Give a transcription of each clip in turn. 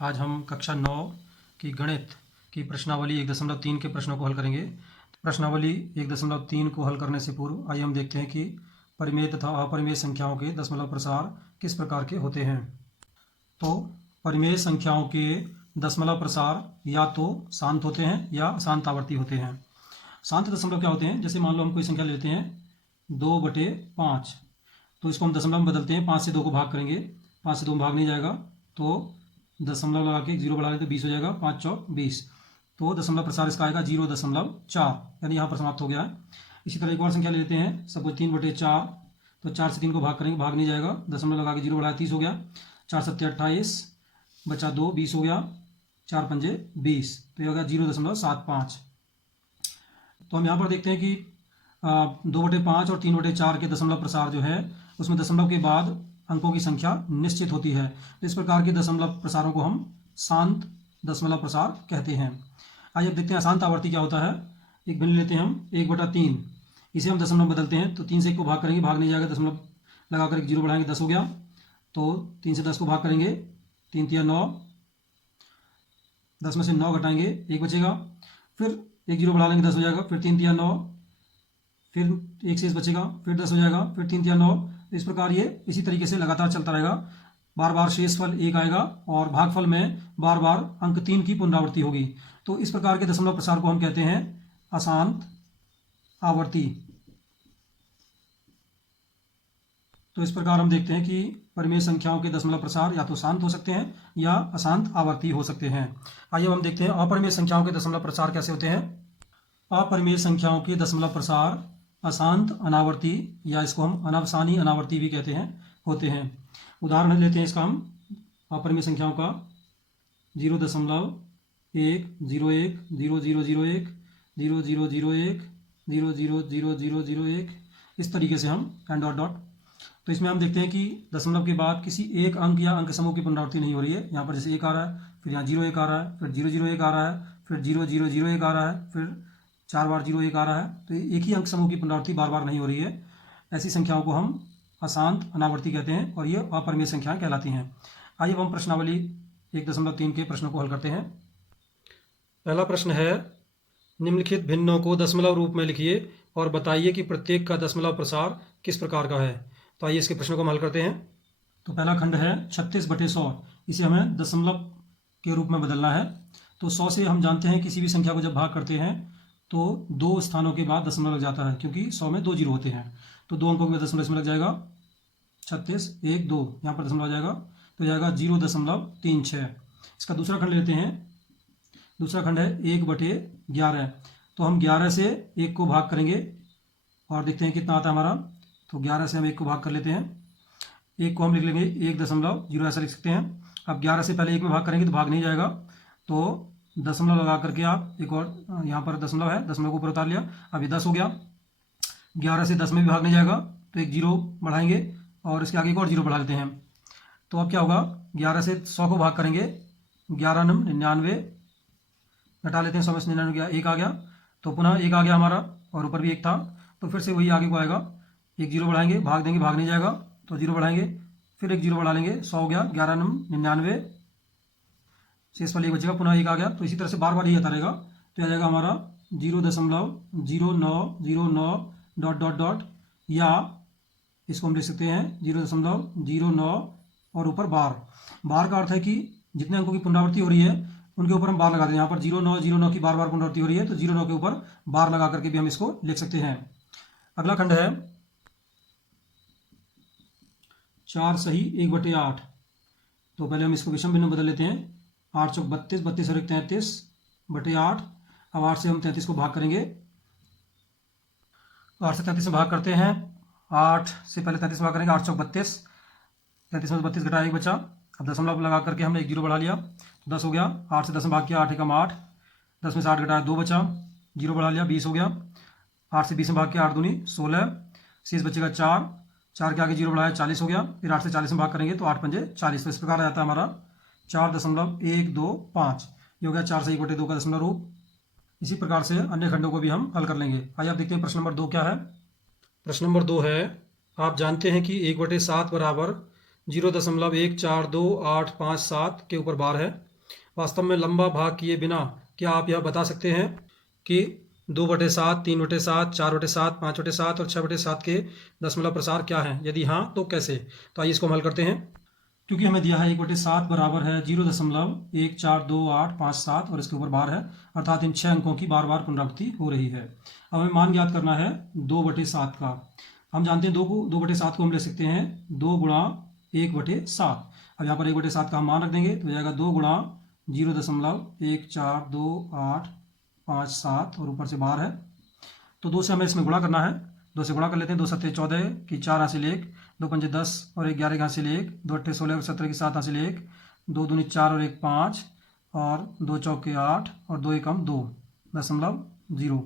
आज हम कक्षा 9 की गणित की प्रश्नावली 1.3 के प्रश्नों को हल करेंगे। प्रश्नावली 1.3 को हल करने से पूर्व आइए हम देखते हैं कि परिमेय तथा अपरिमेय संख्याओं के दशमलव प्रसार किस प्रकार के होते हैं। तो परिमेय संख्याओं के दशमलव प्रसार या तो शांत होते हैं या अशांत आवर्ती होते हैं। शांत दशमलव क्या होते हैं? जैसे मान लो हम कोई संख्या लेते हैं 2/5, तो इसको हम दशमलव में बदलते हैं। 5 से 2 को भाग करेंगे, 5 से 2 में भाग नहीं जाएगा, तो दशमलव लगा के 0 बढ़ा लेते तो 20 हो जाएगा, 5 चौक 20। तो दशमलव प्रसार इसका आएगा 0.4, यानी यहाँ पर समाप्त हो गया है। इसी तरह एक और संख्या ले लेते हैं, सपोज 3/4, तो 4 से 3 को भाग करेंगे, भाग नहीं जाएगा, दशमलव लगा के 0 बढ़ाया 30 हो गया, 4 7 28, बचा 2, 20 हो गया, 4 पंजे 20, तो ये हो गया 0.75। तो हम यहाँ पर देखते हैं कि 2/5 और 3/4 के दशमलव प्रसार जो है उसमें दशमलव के बाद अंकों की संख्या निश्चित होती है। इस प्रकार के दशमलव प्रसारों को हम शांत दशमलव प्रसार कहते हैं। आइए अब देखते हैं अशांत आवर्ती क्या होता है। एक भिन्न लेते हैं हम 1/3, इसे हम दशमलव बदलते हैं, तो 3 से 1 को भाग करेंगे, भाग नहीं जाएगा, दशमलव लगाकर 0 बढ़ाएंगे, 10 हो गया, तो 3 से 10 को भाग करेंगे, 3 3 9, 10 में से 9 घटाएंगे, 1 बचेगा, फिर 1 0 बढ़ा लेंगे, 10 हो जाएगा, फिर 3 3 9, फिर 1 शेष बचेगा, फिर 10 हो जाएगा, फिर 3 3 9। इस प्रकार ये इसी तरीके से लगातार चलता रहेगा। बार बार शेषफल 1 आएगा और भागफल में बार बार अंक 3 की पुनरावृत्ति होगी। तो इस प्रकार के दशमलव प्रसार को हम कहते हैं अशांत आवर्ती। तो इस प्रकार हम देखते हैं कि परिमेय संख्याओं के दशमलव प्रसार या तो शांत हो सकते हैं या अशांत आवर्ती हो सकते हैं। आइए हम देखते हैं अपरिमेय संख्याओं के दशमलव प्रसार कैसे होते हैं। अपरिमेय संख्याओं के दशमलव प्रसार अशांत अनावर्ती या इसको हम अनवसानी अनावर्ती भी कहते हैं होते हैं। उदाहरण लेते हैं इसका हम अपरिमेय संख्याओं का 0.1 0.1 0001 0001 0000001, इस तरीके से हम एंड डॉट डॉट। तो इसमें हम देखते हैं कि दशमलव के बाद किसी एक अंक या अंक समूह की पुनरावृत्ति नहीं हो रही है। यहाँ पर जैसे 1 आ रहा है, फिर यहाँ 0 1 आ रहा है, फिर 0 0 1 आ रहा है, फिर 0 0 0 1 आ रहा है, फिर 4 बार 0 1 आ रहा है। तो एक ही अंक समूह की पुनरावृत्ति बार बार नहीं हो रही है। ऐसी संख्याओं को हम अशांत अनावर्ती कहते हैं और ये अपरिमेय संख्याएं कहलाती हैं। आइए अब हम प्रश्नावली 1.3 के प्रश्नों को हल करते हैं। पहला प्रश्न है, निम्नलिखित भिन्नों को दशमलव रूप में लिखिए और बताइए कि प्रत्येक का दशमलव प्रसार किस प्रकार का है। तो आइए इसके प्रश्नों को हम हल करते हैं। तो पहला खंड है 36/100, इसे हमें दशमलव के रूप में बदलना है। तो 100 से हम जानते हैं किसी भी संख्या को जब भाग करते हैं तो 2 स्थानों के बाद दशमलव लग जाता है, क्योंकि 100 में 2 जीरो होते हैं। तो 2 अंकों के दशमलव इसमें लग जाएगा, 36 1 2, यहाँ पर दशमलव आ जाएगा, तो जाएगा 0.36। इसका दूसरा खंड लेते हैं। दूसरा खंड है 1/11, तो हम 11 से 1 को भाग करेंगे और देखते हैं कितना आता है हमारा। तो 11 से हम 1 को भाग कर लेते हैं, 1 को हम लिख लेंगे 1.0, ऐसा लिख सकते हैं। अब 11 से पहले 1 में भाग करेंगे तो भाग नहीं जाएगा, तो दशमलव लगा करके आप एक और, यहाँ पर दशमलव है, दशमलव को ऊपर उतार लिया, अब ये 10 हो गया। 11 से 10 में भी भाग नहीं जाएगा, तो एक 0 बढ़ाएंगे और इसके आगे एक और 0 बढ़ा लेते हैं। तो अब क्या होगा, 11 से 100 को भाग करेंगे, 11 9 99, घटा लेते हैं, 100 में से 99 1 आ गया, तो पुनः 1 आ गया हमारा और ऊपर भी 1 था, तो फिर से वही आगे को आएगा, एक 0 बढ़ाएंगे, भाग देंगे, भाग नहीं जाएगा, तो 0 बढ़ाएंगे, फिर एक 0 बढ़ा लेंगे, 100 हो गया, 11 9 99, शेष वाले 1 बचेगा, पुनः 1 आ गया। तो इसी तरह से बार बार ही आता रहेगा। तो आ जाएगा हमारा 0.0909 डॉट डॉट डॉट, या इसको हम लिख सकते हैं 0.09 और ऊपर बार। बार का अर्थ है कि जितने अंकों की पुनरावृत्ति हो रही है उनके ऊपर हम बार लगा दें। यहाँ पर 0909 की बार बार पुनरावृत्ति हो रही है, तो 09 के ऊपर बार लगा करके भी हम इसको लिख सकते हैं। अगला खंड है 4 सही 1/8, तो पहले हम इसको विषम भिन्न बदल लेते हैं। 8 चौक 32, 32 और 1 33/8। अब 8 से हम 33 को भाग करेंगे, 8 से 33 में भाग करते हैं, 8 से पहले 33 में भाग करेंगे, 8 चौक 32, 33 में 32 घटाया 1 बचा। अब दशमलव लगा करके हमने 1 0 बढ़ा लिया, 10 हो गया। 8 से 10 में भाग किया, 8 एकम 8, 10 में से 8 घटाया 2 बचा, 0 बढ़ा लिया, 20 हो गया। 8 से 20 में भाग किया, 8 दूनी 16, शेष बचेगा 4, 4 के आगे 0 बढ़ाया 40 हो गया। फिर 8 से 40 में भाग करेंगे तो 8 पंजे 40। तो इस प्रकार आ जाता है हमारा 4.125। ये हो गया 4 से 1/2 का दशमलव रूप। इसी प्रकार से अन्य खंडों को भी हम हल कर लेंगे। आइए आप देखते हैं प्रश्न नंबर 2 क्या है। प्रश्न नंबर 2 है, आप जानते हैं कि 1/7 बराबर 0.142857 के ऊपर बार है। वास्तव में लंबा भाग किए बिना क्या आप यह बता सकते हैं कि 2/7, 3/7, 4/7, 5/7 और 6/7 के दशमलव प्रसार क्या हैं? यदि हाँ तो कैसे? तो आइए इसको हम हल करते हैं। क्योंकि हमें दिया है 1/7 बराबर है 0.142857 और इसके ऊपर बार है, अर्थात इन 6 अंकों की बार बार पुनरावृत्ति हो रही है। अब हमें मान ज्ञात करना है 2/7 का। हम जानते हैं 2/7 को हम ले सकते हैं 2 गुणा 1/7। अब यहाँ पर 1/7 का हम मान रख देंगे तो हो जाएगा 2 गुणा 0.142857 और ऊपर से बार है। तो 2 से हमें इसमें गुणा करना है, 2 से गुणा कर लेते हैं। 2 सत्ते 14 की 4 हासिल 1, 2 पंजे 10 और 1 11 हासिल 1, 2 अट्ठे 16 और 17 की 7 हासिल 1, 2 दूनी 4 और 1 5 और 2 चौके 8 और 2 एकम 2.0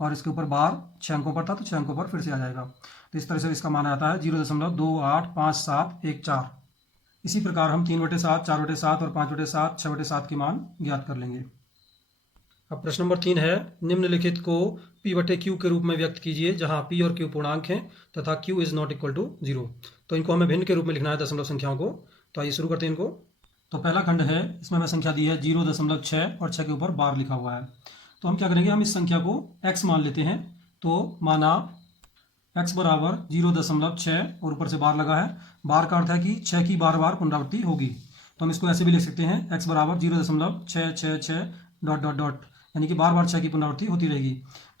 और इसके ऊपर बार 6 अंकों पर था तो 6 अंकों पर फिर से आ जाएगा। तो इस तरह से इसका मान आता है 0.285714। इसी प्रकार हम 3/7, 4/7 और 5/7, 6/7 के मान ज्ञात कर लेंगे। अब प्रश्न नंबर 3 है, निम्नलिखित को P/Q के रूप में व्यक्त कीजिए जहां P और Q पूर्णांक हैं तथा Q is not equal to 0। तो इनको हमें भिन्न के रूप में लिखना है दशमलव संख्याओं को। तो आइए शुरू करते हैं इनको। तो पहला खंड है, इसमें हमें संख्या दी है 0.6 और 6 के ऊपर बार लिखा हुआ है। तो हम क्या करेंगे, हम इस संख्या को x मान लेते हैं। तो माना x बराबर 0.6 और ऊपर से बार लगा है। बार का अर्थ है कि 6 की बार बार पुनरावृत्ति होगी। तो हम इसको ऐसे भी लिख सकते हैं, x बराबर 0.666 डॉट डॉट डॉट, यानी कि बार बार 6 की पुनरावृत्ति होती रहेगी।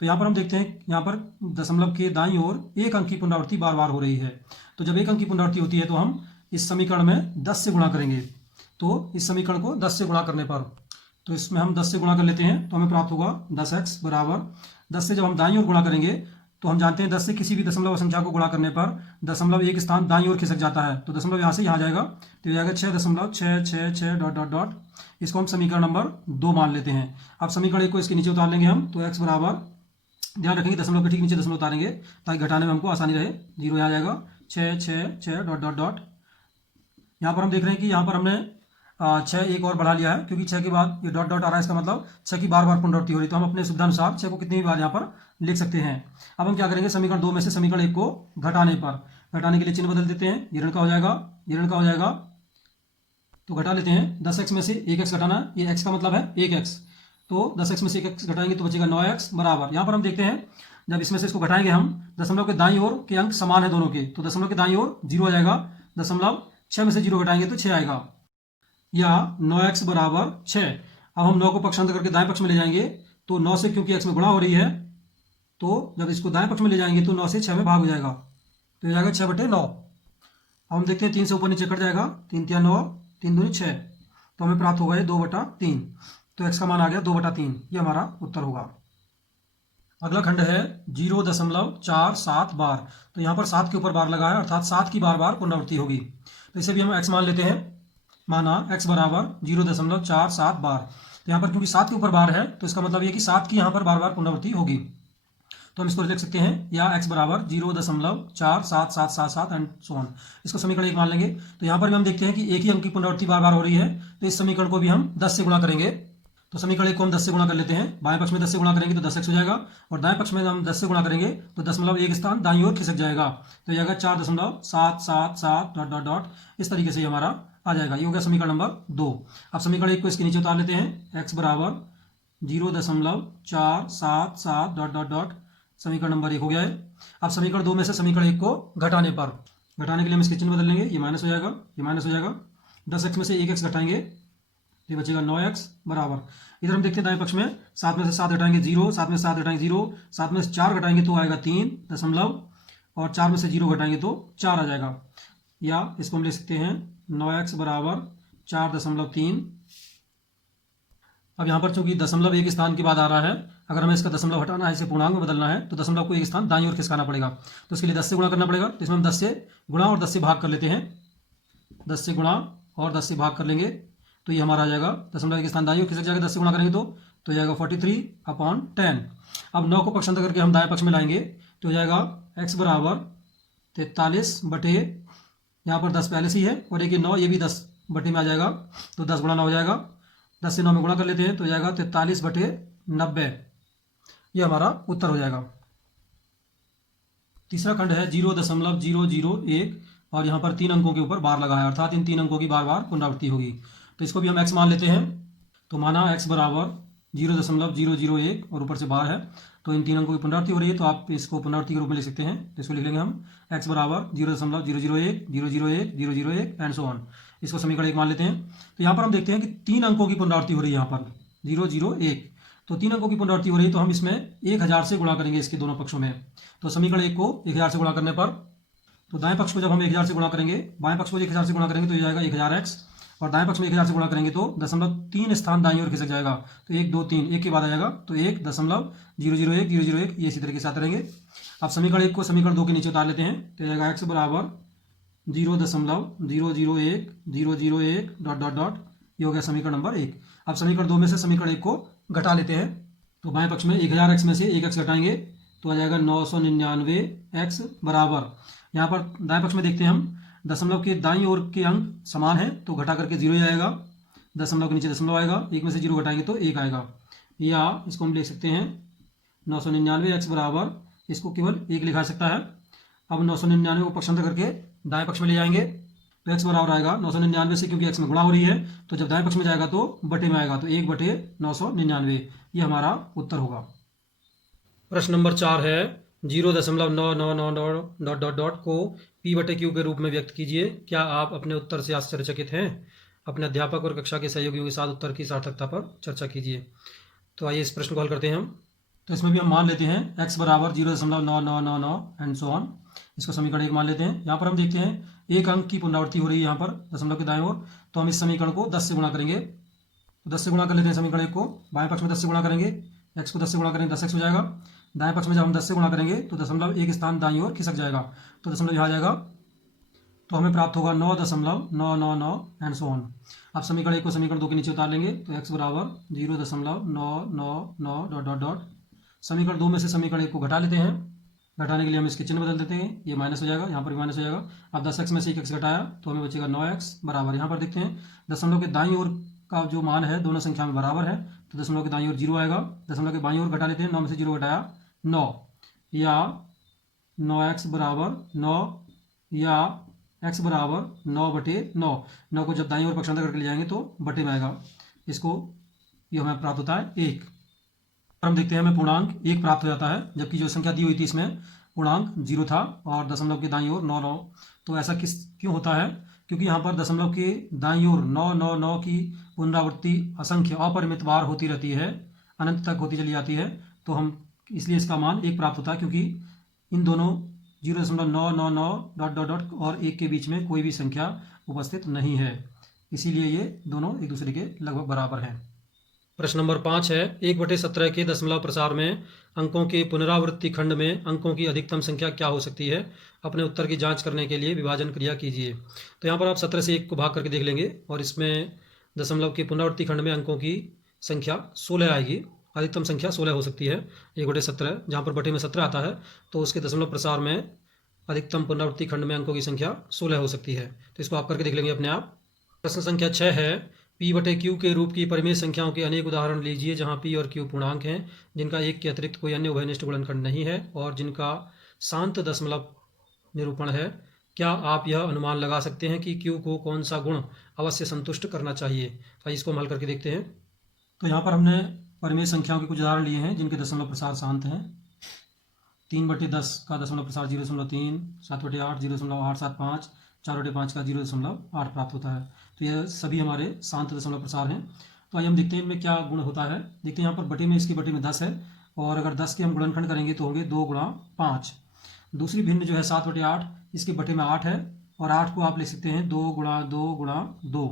तो यहाँ पर हम देखते हैं, यहाँ पर दशमलव के दाईं ओर 1 अंक की पुनरावृत्ति बार बार हो रही है। तो जब 1 अंक की पुनरावृत्ति होती है तो हम इस समीकरण में 10 से गुणा करेंगे। तो इस समीकरण को 10 से गुणा करने पर, तो इसमें हम 10 से गुणा कर लेते हैं तो हमें प्राप्त होगा 10x बराबर 10 से जब हम दाईं ओर गुणा करेंगे तो हम जानते हैं 10 से किसी भी दशमलव संख्या को गुणा करने पर दशमलव एक स्थान दाईं ओर खिसक जाता है। तो दशमलव यहाँ से यहाँ जाएगा तो ये जाएगा 6.666 डॉट डॉट डॉट। इसको हम समीकरण नंबर 2 मान लेते हैं। अब समीकरण 1 को इसके नीचे उतार लेंगे हम। तो x बराबर, ध्यान रखेंगे दशमलव के ठीक नीचे दशमलव उतारेंगे ताकि घटाने में हमको आसानी रहे। 0 यहाँ जाएगा 666 डॉट डॉट डॉट। यहाँ पर हम देख रहे हैं कि यहाँ पर हमने 6 एक और बढ़ा लिया है, क्योंकि 6 के बाद ये डॉट डॉट आ रहा है, इसका मतलब 6 की बार बार पुनरावृत्ति हो रही है। तो हम अपने सुविधानुसार 6 को कितनी भी बार यहाँ पर लिख सकते हैं। अब हम क्या करेंगे, समीकरण 2 में से समीकरण 1 को घटाने के लिए चिन्ह बदल देते हैं। ये ऋण का हो जाएगा, ये ऋण का हो जाएगा, तो घटा लेते हैं। 10x में से 1x घटाना, ये x का मतलब है 1x, तो 10x में से 1x घटाएंगे तो बचेगा 9x बराबर। यहाँ पर हम देखते हैं जब इसमें से इसको घटाएंगे हम, दशमलव के दाईं ओर के अंक समान है दोनों के, तो दशमलव के दाईं ओर 0 आ जाएगा। दशमलव 6 में से 0 घटाएंगे तो 6 आएगा, या 9x बराबर 6। अब हम 9 को पक्षांतर करके दाएं पक्ष में ले जाएंगे तो 9 से, क्योंकि x में गुणा हो रही है, तो जब इसको दाएं पक्ष में ले जाएंगे तो 9 से 6 में भाग हो जाएगा, तो हो जाएगा 6/9। अब हम देखते हैं 3 से ऊपर नीचे कट जाएगा, 3 3 9, 3 दूनी 6, तो हमें प्राप्त होगा ये 2/3। तो x का मान आ गया 2/3, ये हमारा उत्तर होगा। अगला खंड है 0.47 बार। तो यहाँ पर 7 के ऊपर बार लगा है, अर्थात 7 की बार बार पुनरावृत्ति होगी। तो इसे भी हम x मान लेते हैं। माना x बराबर 0.47 बार। तो यहाँ पर क्योंकि 7 के ऊपर बार है तो इसका मतलब ये कि 7 की यहाँ पर बार बार पुनरावृत्ति होगी। तो हम इसको लिख सकते हैं, या x बराबर 0.47777 एंड सो ऑन। इसको समीकरण 1 मान लेंगे। तो यहाँ पर भी हम देखते हैं कि एक ही अंक की पुनरावृत्ति बार बार हो रही है, तो इस समीकरण को भी हम 10 से गुणा करेंगे। तो समीकरण 1 को हम 10 से गुणा कर लेते हैं। बाएं पक्ष में 10 से गुणा करेंगे तो 10x हो जाएगा, और दाएं पक्ष में हम 10 से गुणा करेंगे तो दशमलव एक स्थान दाईं ओर खिसक जाएगा, तो जाएगा 4.777 डॉट डॉट डॉट। इस तरीके से हमारा आ जाएगा। ये हो गया समीकरण नंबर 2। अब समीकरण 1 को इसके नीचे उतार लेते हैं। x बराबर 0.477 डॉट डॉट डॉट, समीकरण नंबर 1 हो गया है। अब समीकरण 2 में से समीकरण 1 को घटाने के लिए हम इसके चिन्ह बदल लेंगे। ये माइनस हो जाएगा, ये माइनस हो जाएगा। 10x में से 1x घटाएंगे तो ये बचेगा 9x बराबर। इधर हम देखते हैं दाएं पक्ष में 7 में से 7 घटाएंगे 0, 7 में से 7 घटाएंगे 0, 7 में से 4 घटाएंगे तो आएगा 3 दशमलव, और 4 में से 0 घटाएंगे तो 4 आ जाएगा। या इसको हम ले सकते हैं 9x बराबर 4.3। अब यहाँ पर चूंकि दशमलव एक स्थान के बाद आ रहा है, अगर हमें इसका दशमलव हटाना है, इसे पूर्णांक में बदलना है, तो दशमलव को एक स्थान दाईं ओर खिसकाना पड़ेगा। तो इसके लिए 10 से गुणा करना पड़ेगा। तो इसमें हम 10 से गुणा और 10 से भाग कर लेते हैं। 10 से गुणा और 10 से भाग कर लेंगे तो ये हमारा आ जाएगा, दशमलव एक स्थान दाईं ओर खिसक जाएगा। 10 से गुणा करेंगे तो जाएगा 43/10। अब 9 को पक्षांतर करके हम दाएं पक्ष में लाएंगे तो हो जाएगा x बराबर 43 बटे, यहाँ पर 10 पहले से ही है, और एक 9, ये भी 10 बटे में आ जाएगा, तो 10 गुणा 9 हो जाएगा। 10 से 9 में गुणा कर लेते हैं तो जाएगा 43/90। ये हमारा उत्तर हो जाएगा। तीसरा खंड है 0.001, और यहाँ पर 3 अंकों के ऊपर बार लगा है, अर्थात इन 3 अंकों की बार बार पुनरावृत्ति होगी। तो इसको भी हम x मान लेते हैं। तो माना x बराबर 0.001 और ऊपर से बार है, तो इन तीन अंकों की पुनरावृत्ति हो रही है, तो आप इसको पुनरावृत्ति के रूप में लिख सकते हैं। तो इसको लिख लेंगे हम x बराबर 0.001 001 001 एंड सो ऑन। इसको समीकरण 1 मान लेते हैं। तो यहाँ पर हम देखते हैं कि 3 अंकों की पुनरावृत्ति हो रही है यहाँ पर 001, तो 3 अंकों की पुनरावृत्ति हो रही है, तो हम इसमें 1000 से गुणा करेंगे इसके दोनों पक्षों में। तो समीकरण 1 को 1000 से गुणा करने पर, तो दाएं पक्ष को जब हम 1000 से गुणा करेंगे, बाएं पक्ष को 1000 से गुणा करेंगे तो ये जाएगा 1000x, और दाएं पक्ष में 1000 से गुणा करेंगे तो 0.3 स्थान दाईं ओर खिसक जाएगा, तो 1 2 3 1 के बाद आ जाएगा, तो 1.001 001 ये इसी तरीके से आते रहेंगे। अब समीकरण 1 को समीकरण 2 के नीचे उतार लेते हैं, तो जाएगा x बराबर 0.001 001 डॉट डॉट डॉट, ये हो गया समीकरण नंबर 1। अब समीकरण 2 में से समीकरण 1 को घटा लेते हैं, तो बाएं पक्ष में 1000x में से 1x घटाएंगे तो आ जाएगा 999x बराबर, यहाँ पर दाएं पक्ष में देखते हैं हम दशमलव के दाईं ओर के अंक समान है, तो घटा करके 0 ही आएगा, दशमलव के नीचे दशमलव आएगा, 1 में से 0 घटाएंगे तो 1 आएगा, या इसको हम लिख सकते हैं 999x बराबर, इसको केवल 1 लिखा सकता है। अब 999 को पक्षांतर करके दाएं पक्ष में ले जाएंगे, तो x बराबर आएगा 999 से, क्योंकि x में गुणा हो रही है, तो जब दाएं पक्ष में जाएगा तो बटे में आएगा, तो 1/999, ये हमारा उत्तर होगा। प्रश्न नंबर 4 है 0.999 डॉट डॉट डॉट को p/q के रूप में व्यक्त कीजिए। क्या आप अपने उत्तर से आश्चर्यचकित हैं? अपने अध्यापक और कक्षा के सहयोगियों के साथ उत्तर की सार्थकता पर चर्चा कीजिए। तो आइए इस प्रश्न को हल करते हैं हम। तो इसमें भी हम मान लेते हैं x बराबर 0.9999 एंड सो ऑन, इसको समीकरण 1 मान लेते हैं। यहाँ पर हम देखते हैं एक अंक की पुनरावृत्ति हो रही है यहाँ पर दशमलव के दाएं ओर, तो हम इस समीकरण को 10 से गुणा करेंगे, तो 10 से गुणा कर लेते हैं समीकरण 1 को, बाएं पक्ष में 10 से गुणा करेंगे, x को 10 से गुणा करेंगे 10x हो जाएगा, दाएं पक्ष में जब हम 10 से गुणा करेंगे तो दशमलव एक स्थान दाईं ओर खिसक जाएगा, तो दशमलव यहाँ आ जाएगा, तो हमें प्राप्त होगा 9.999 एंड सो ऑन। अब समीकरण 1 को समीकरण 2 के नीचे उतार लेंगे, तो x बराबर 0.999 डॉट डॉट डॉट, समीकरण 2 में से समीकरण 1 को घटा लेते हैं, घटाने के लिए हम इसके चिन्ह बदल देते हैं, ये माइनस हो जाएगा, यहाँ पर भी माइनस हो जाएगा। अब 10x में से 1x घटाया तो हमें बचेगा 9x बराबर, यहाँ पर देखते हैं दशमलव के दाईं ओर का जो मान है दोनों संख्या में बराबर है, तो दशमलव के दाईं ओर 0 आएगा, दशमलव के बाईं ओर घटा लेते हैं, 9 में से 0 घटाया 9, या 9x बराबर 9, या x बराबर 9/9, 9 को जब दाईं ओर पक्षांतर करके ले जाएंगे तो बटे में आएगा, इसको ये हमें प्राप्त होता है 1। हम देखते हैं हमें पूर्णांक 1 प्राप्त हो जाता है, जबकि जो संख्या दी हुई थी इसमें पूर्णांक 0 था और दशमलव के दाईं ओर 9 तो ऐसा क्यों होता है? क्योंकि यहाँ पर दशमलव के दाईं ओर 999 की पुनरावृत्ति असंख्य अपरिमित बार होती रहती है, अनंत तक होती चली जाती है, तो हम इसलिए इसका मान 1 प्राप्त होता है, क्योंकि इन दोनों 0.999 डॉट डॉट डॉट और 1 के बीच में कोई भी संख्या उपस्थित नहीं है, इसीलिए ये दोनों एक दूसरे के लगभग बराबर हैं। प्रश्न नंबर 5 है 1/17 के दशमलव प्रसार में अंकों के पुनरावृत्ति खंड में अंकों की अधिकतम संख्या क्या हो सकती है? अपने उत्तर की जांच करने के लिए विभाजन क्रिया कीजिए। तो यहाँ पर आप 17 से 1 को भाग करके देख लेंगे, और इसमें दशमलव के पुनरावृत्ति खंड में अंकों की संख्या 16 आएगी, अधिकतम संख्या 16 हो सकती है 1/17, जहाँ पर बटे में 17 आता है, तो उसके दशमलव प्रसार में अधिकतम पुनरावृत्ति खंड में अंकों की संख्या 16 हो सकती है। तो इसको आप करके देख लेंगे अपने आप। प्रश्न संख्या 6 है p/q के रूप की परिमेय संख्याओं के अनेक उदाहरण लीजिए जहां p और q पूर्णांक हैं, जिनका एक के अतिरिक्त कोई अन्य उभयनिष्ठ गुणनखंड नहीं है और जिनका शांत दशमलव निरूपण है। क्या आप यह अनुमान लगा सकते हैं कि q को कौन सा गुण अवश्य संतुष्ट करना चाहिए? तो इसको हम हल करके देखते हैं। तो यहाँ पर हमने परिमेय संख्याओं के कुछ उदाहरण लिए हैं जिनके दशमलव प्रसार शांत हैं। 3/10 का दशमलव प्रसार 0.3, 7/8 0.875, 4/5 का 0.8 प्राप्त होता है। तो यह सभी हमारे शांत दशमलव प्रसार हैं। तो आइए हम देखते हैं इनमें क्या गुण होता है। देखते हैं यहाँ पर बटे में, इसके बटे में 10 है, और अगर 10 के हम गुणनखंड करेंगे तो होंगे 2 × 5। दूसरी भिन्न जो है 7/8, इसके बटे में 8 है, और 8 को आप लिख सकते हैं 2 × 2 × 2।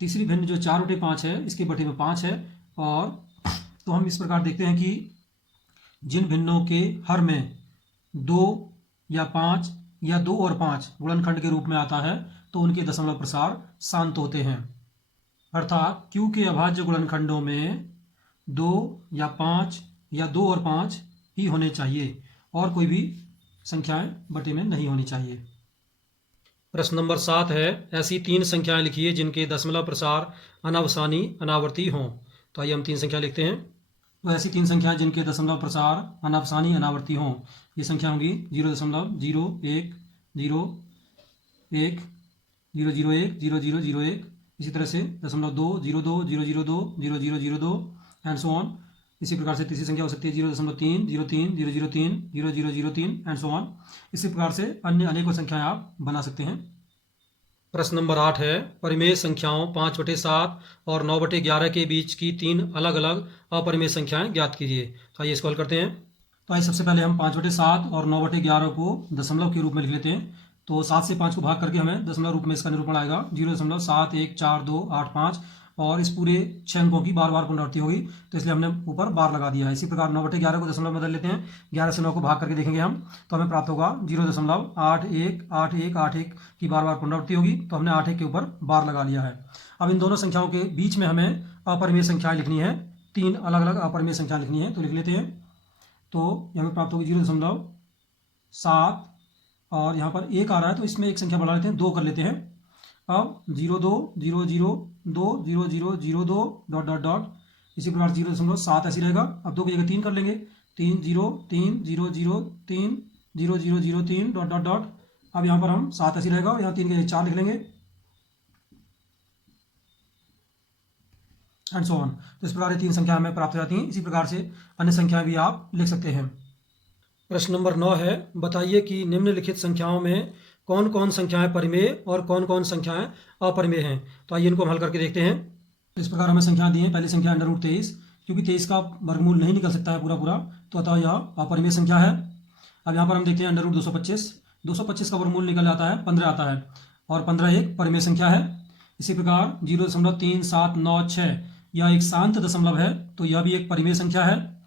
तीसरी भिन्न जो 4/5 है, इसके बटे में 5 है, और तो हम इस प्रकार देखते हैं कि जिन भिन्नों के हर में 2 या 5 या 2 और 5 गुणनखंड के रूप में आता है तो उनके दशमलव प्रसार शांत होते हैं। अर्थात q के अभाज्य गुणनखंडों में 2 या 5 या 2 और 5 ही होने चाहिए, और कोई भी संख्याएं बटे में नहीं होनी चाहिए। प्रश्न नंबर 7 है ऐसी 3 संख्याएं लिखिए जिनके दशमलव प्रसार अनावसानी अनावर्ती हों। तो आइए हम 3 संख्या लिखते हैं। तो ऐसी 3 संख्याएं जिनके दशमलव प्रसार अनावसानी अनावर्ती हों, ये संख्या होंगी 0.01001 001 001 इसी तरह से 0.2 0.02 0.002 एंड सो ऑन। इसी प्रकार से तीसरी संख्या हो सकती है 0.3 0.3 0.03 0.003 एंड सो ऑन। इसी प्रकार से अन्य अनेकों संख्याएं आप बना सकते हैं। प्रश्न नंबर 8 है, परिमेय संख्याओं 5/7 और 9/11 के बीच की 3 अलग अलग अपरिमेय संख्याएं ज्ञात कीजिए। तो आइए इसको हल करते हैं। तो आइए सबसे पहले हम 5/7 और 9/11 को दशमलव के रूप में लिख लेते हैं। तो 7 से 5 को भाग करके हमें दशमलव रूप में इसका निरूपण आएगा 0.714285 और इस पूरे 6 अंकों की बार बार पुनरावृत्ति होगी, तो इसलिए हमने ऊपर बार लगा दिया है। इसी प्रकार 9/11 को दशमलव में बदल लेते हैं। 11 से 9 को भाग करके देखेंगे हम, तो हमें प्राप्त होगा 0.818181 की बार बार पुनरावृत्ति होगी, तो हमने 8 के ऊपर बार लगा लिया है। अब इन दोनों संख्याओं के बीच में हमें अपरिमेय संख्याएं लिखनी है, 3 अलग अलग अपरिमेय संख्याएं लिखनी है, तो लिख लेते हैं। तो हमें प्राप्त होगी 0.7 और यहाँ पर 1 आ रहा है, तो इसमें एक संख्या बढ़ा लेते हैं, 2 कर लेते हैं। अब 0.2 डॉट डॉट डॉट, इसी प्रकार 0.7 ऐसी रहेगा। अब 2 की जगह 3 कर लेंगे, 3 0 3 0 0 3 0 0 0 3 डॉट डॉट डॉट। अब यहाँ पर हम 7 ऐसी रहेगा और यहाँ 3 की जगह 4 लिख लेंगे एंड सो ऑन। तो इस प्रकार ये 3 संख्या हमें प्राप्त हो जाती हैं। इसी प्रकार से अन्य संख्याएं भी आप लिख सकते हैं। प्रश्न नंबर 9 है, बताइए कि निम्नलिखित संख्याओं में कौन कौन संख्याएं परिमेय और कौन कौन संख्याएं अपरिमेय हैं। तो आइए इनको हम हल करके देखते हैं। इस प्रकार हमें संख्या दी है। पहली संख्या √23, क्योंकि 23 का वर्गमूल नहीं निकल सकता है पूरा पूरा, तो अतः यह अपरिमेय संख्या है। अब यहाँ पर हम देखते हैं √225, 225 का वर्गमूल निकल जाता है 15 आता है, और 15 एक परिमेय संख्या है। इसी प्रकार 0.3796 यह एक शांत दशमलव है, तो यह भी एक परिमेय संख्या है।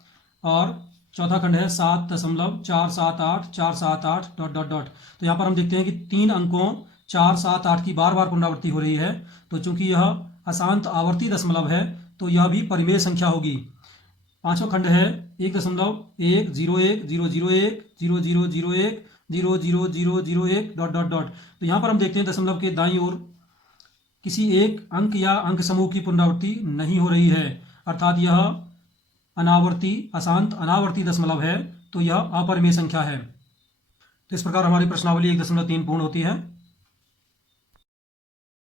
और चौथा खंड है 7.478 डॉट डॉट डॉट। तो यहाँ पर हम देखते हैं कि 3 अंकों 4 7 8 की बार बार पुनरावृत्ति हो रही है, तो चूंकि यह अशांत आवर्ती दशमलव है तो यह भी परिमेय संख्या होगी। पांचवा खंड है 1.101 001 0001 00001 डॉट डॉट डॉट। तो यहाँ पर हम देखते हैं दशमलव के दाईं ओर किसी एक अंक या अंक समूह की पुनरावृत्ति नहीं हो रही है, अर्थात यह अशांत अनावर्ती दशमलव है, तो यह अपरिमेय संख्या है। तो इस प्रकार हमारी प्रश्नावली 1.3 पूर्ण होती है।